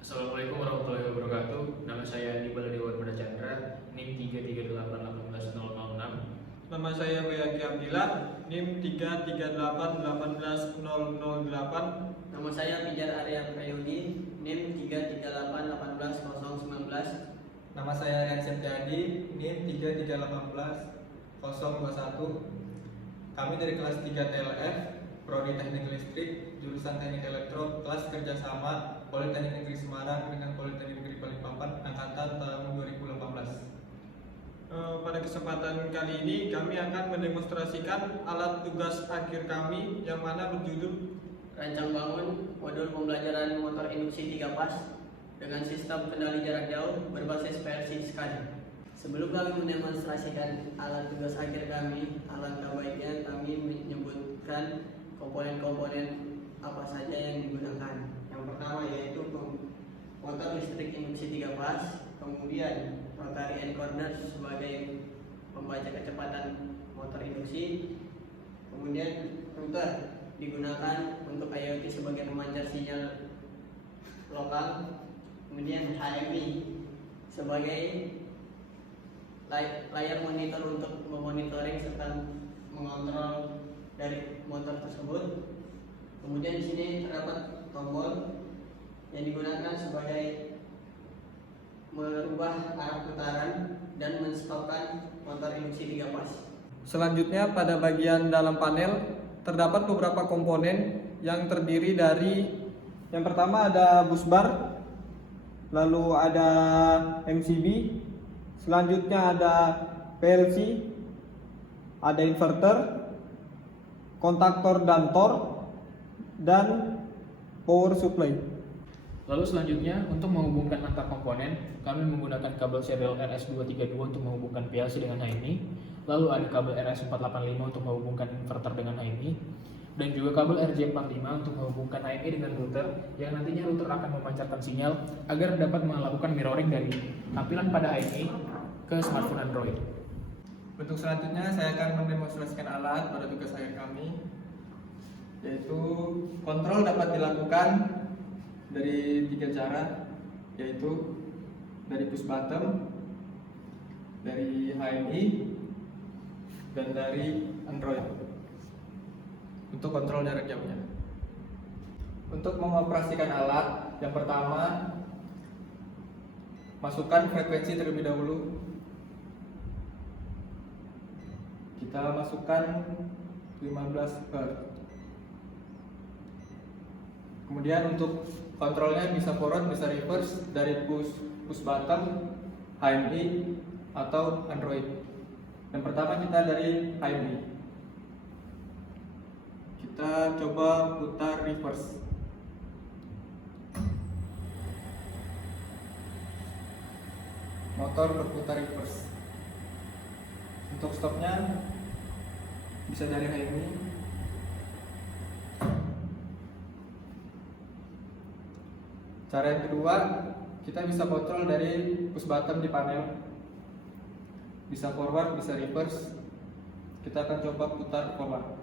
Assalamualaikum warahmatullahi wabarakatuh. Nama saya Andi Baladewa Chandra, NIM 338181006. Nama saya Bayaki Abdillah, NIM 338181008. Nama saya Pijar Arya Prayudi, NIM 338181019. Nama saya Rian Septiadi, NIM 3388021. Kami dari kelas 3 TLF, Prodi Teknik Listrik, jurusan Teknik Elektro, kelas kerjasama Politeknik Negeri Semarang dengan Politeknik Negeri Balikpapan, angkatan tahun 2018. Pada kesempatan kali ini kami akan mendemonstrasikan alat tugas akhir kami yang mana berjudul Rancang bangun modul pembelajaran motor induksi 3 pas dengan sistem kendali jarak jauh berbasis PLC SCADA. Sebelum kami mendemonstrasikan alat tugas akhir kami, alangkah baiknya kami menyebutkan komponen-komponen apa saja yang digunakan. Yang pertama yaitu motor listrik induksi 3 pas, kemudian rotary encoder sebagai pembaca kecepatan motor induksi, kemudian router digunakan untuk IoT sebagai pemancar sinyal lokal, kemudian HMI sebagai layar monitor untuk memonitoring serta mengontrol dari motor tersebut. Kemudian di sini terdapat tombol yang digunakan sebagai merubah arah putaran dan menstopkan motor induksi 3 pas. Selanjutnya pada bagian dalam panel terdapat beberapa komponen yang terdiri dari yang pertama ada bus bar, lalu ada MCB, selanjutnya ada PLC, ada inverter, kontaktor dan tor, dan power supply. Lalu selanjutnya untuk menghubungkan antar komponen, kami menggunakan kabel serial RS232 untuk menghubungkan PLC dengan HMI. Lalu ada kabel RS485 untuk menghubungkan inverter dengan HMI, dan juga kabel RJ45 untuk menghubungkan HMI dengan router, yang nantinya router akan memancarkan sinyal agar dapat melakukan mirroring dari tampilan pada HMI ke smartphone Android. Untuk selanjutnya saya akan mendemonstrasikan alat pada tugas akhir kami, yaitu kontrol dapat dilakukan dari 3 cara, yaitu dari push button, dari HMI, dan dari Android untuk kontrol jarak jauhnya. Untuk mengoperasikan alat, yang pertama masukkan frekuensi terlebih dahulu. Kita masukkan 15 Hz. Kemudian untuk kontrolnya bisa forward, bisa reverse dari push button, HMI, atau Android. Yang pertama kita dari HMI. Kita coba putar reverse. Motor berputar reverse. Untuk stopnya bisa dari HMI. Cara yang kedua, kita bisa kontrol dari push button di panel. Bisa forward, bisa reverse. Kita akan coba putar forward.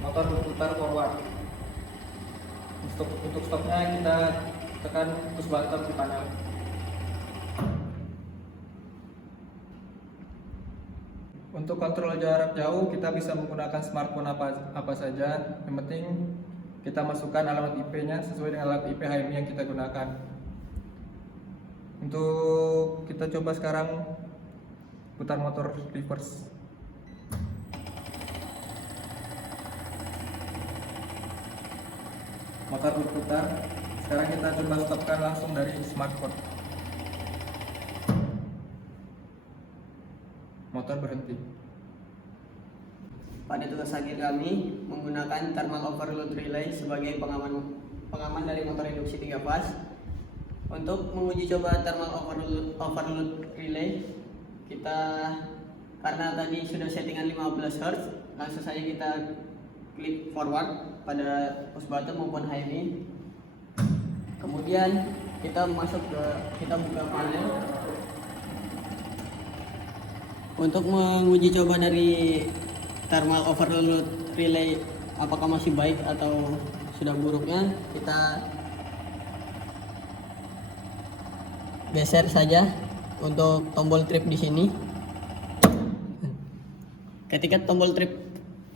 Motor berputar forward. Untuk stopnya kita tekan push button di panel. Untuk kontrol jarak jauh kita bisa menggunakan smartphone apa saja. Yang penting kita masukkan alamat IP-nya sesuai dengan alamat IP HMI yang kita gunakan. Untuk kita coba sekarang putar motor reverse. Motor berputar. Sekarang kita coba stopkan langsung dari smartphone. Motor berhenti. Pada tugas akhir kami menggunakan thermal overload relay sebagai pengaman dari motor induksi 3 pas. Untuk menguji coba thermal overload relay, kita karena tadi sudah settingan 15 Hz, langsung saja kita klik forward pada push button maupun HMI. Kemudian kita buka panel. Untuk menguji coba dari thermal overload relay apakah masih baik atau sudah buruknya, kita geser saja untuk tombol trip di sini. Ketika tombol trip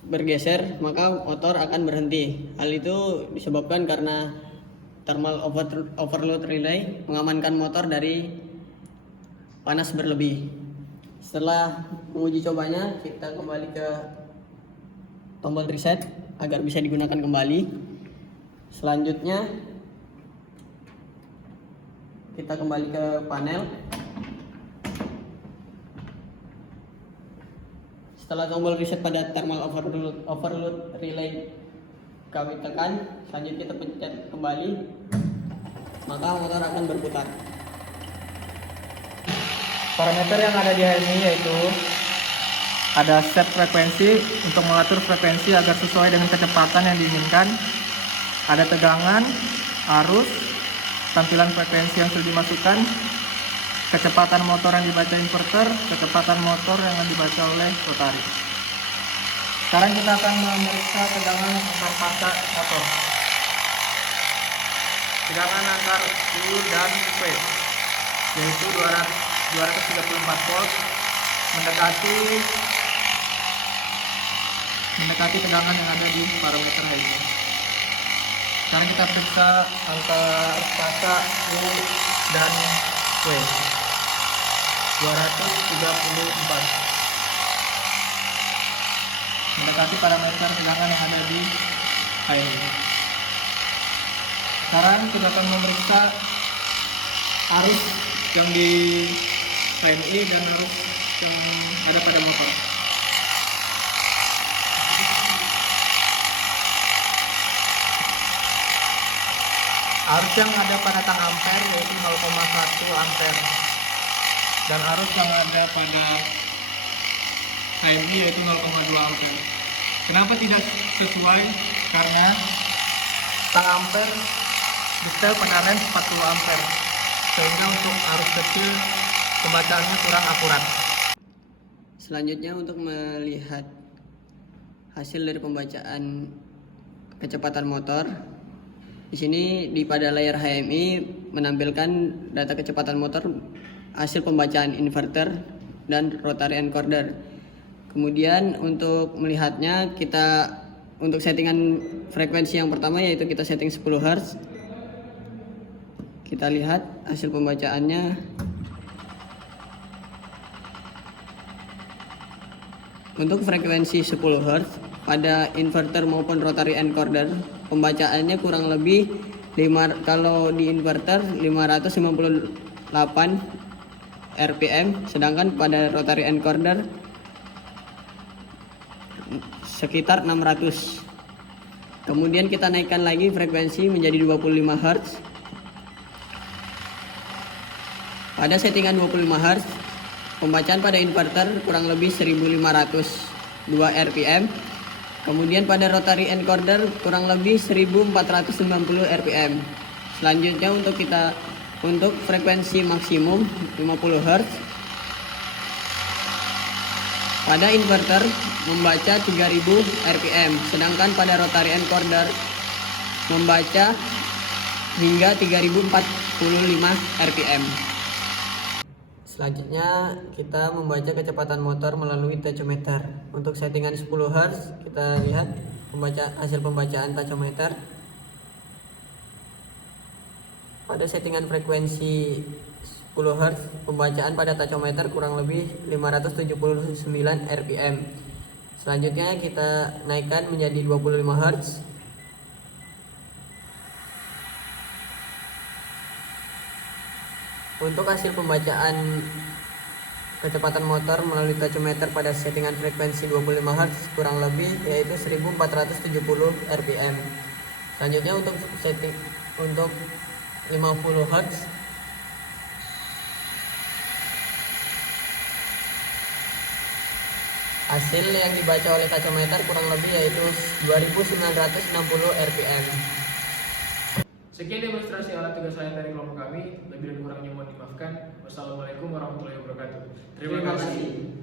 bergeser, maka motor akan berhenti. Hal itu disebabkan karena thermal overload relay mengamankan motor dari panas berlebih. Setelah menguji cobanya, kita kembali ke tombol reset agar bisa digunakan kembali. Selanjutnya kita kembali ke panel. Setelah tombol reset pada thermal overload relay kami tekan, selanjutnya kita pencet kembali, maka motor akan berputar. Parameter yang ada di HMI yaitu ada set frekuensi untuk mengatur frekuensi agar sesuai dengan kecepatan yang diinginkan, ada tegangan, arus, tampilan frekuensi yang sudah dimasukkan, kecepatan motor yang dibaca inverter, kecepatan motor yang dibaca oleh rotari. Sekarang kita akan memeriksa tegangan antar pasang motor. Tegangan antar U dan V yaitu 234 volt mendekati tegangan yang ada di parameter HMI. Sekarang kita periksa antar pasang U dan V 234 mendekati parameter tegangan yang ada di HMI. Sekarang kita akan memeriksa arus yang di HMI dan arus yang ada pada motor. Arus yang ada pada tang ampere yaitu 0,1 ampere dan arus yang ada pada HMI yaitu 0,2 ampere. Kenapa tidak sesuai? Karena tang ampere disetel pada range 40 ampere sehingga untuk arus kecil pembacaannya kurang akurat. Selanjutnya untuk melihat hasil dari pembacaan kecepatan motor, di sini pada layar HMI menampilkan data kecepatan motor, hasil pembacaan inverter dan rotary encoder. Kemudian untuk melihatnya kita untuk settingan frekuensi yang pertama yaitu kita setting 10 Hz. Kita lihat hasil pembacaannya. Untuk frekuensi 10 Hz pada inverter maupun rotary encoder pembacaannya kurang lebih kalau di inverter 558 RPM, sedangkan pada rotary encoder sekitar 600. Kemudian kita naikkan lagi frekuensi menjadi 25 Hz. Pada settingan 25 Hz, pembacaan pada inverter kurang lebih 1502 RPM. Kemudian pada rotary encoder kurang lebih 1490 RPM. Selanjutnya untuk frekuensi maksimum 50 Hz. Pada inverter membaca 3000 RPM, sedangkan pada rotary encoder membaca hingga 3045 RPM. Selanjutnya kita membaca kecepatan motor melalui tachometer. Untuk settingan 10 Hz kita lihat hasil pembacaan tachometer. Pada settingan frekuensi 10 Hz pembacaan pada tachometer kurang lebih 579 RPM. Selanjutnya kita naikkan menjadi 25 Hz. Untuk hasil pembacaan kecepatan motor melalui tachometer pada settingan frekuensi 25 Hz kurang lebih yaitu 1470 RPM. Selanjutnya untuk setting untuk 50 Hz hasil yang dibaca oleh tachometer kurang lebih yaitu 2960 RPM. Sekian demonstrasi alat tugas saya dari kelompok kami. Lebih dan kurangnya mohon dimaafkan. Wassalamualaikum warahmatullahi wabarakatuh. Terima kasih.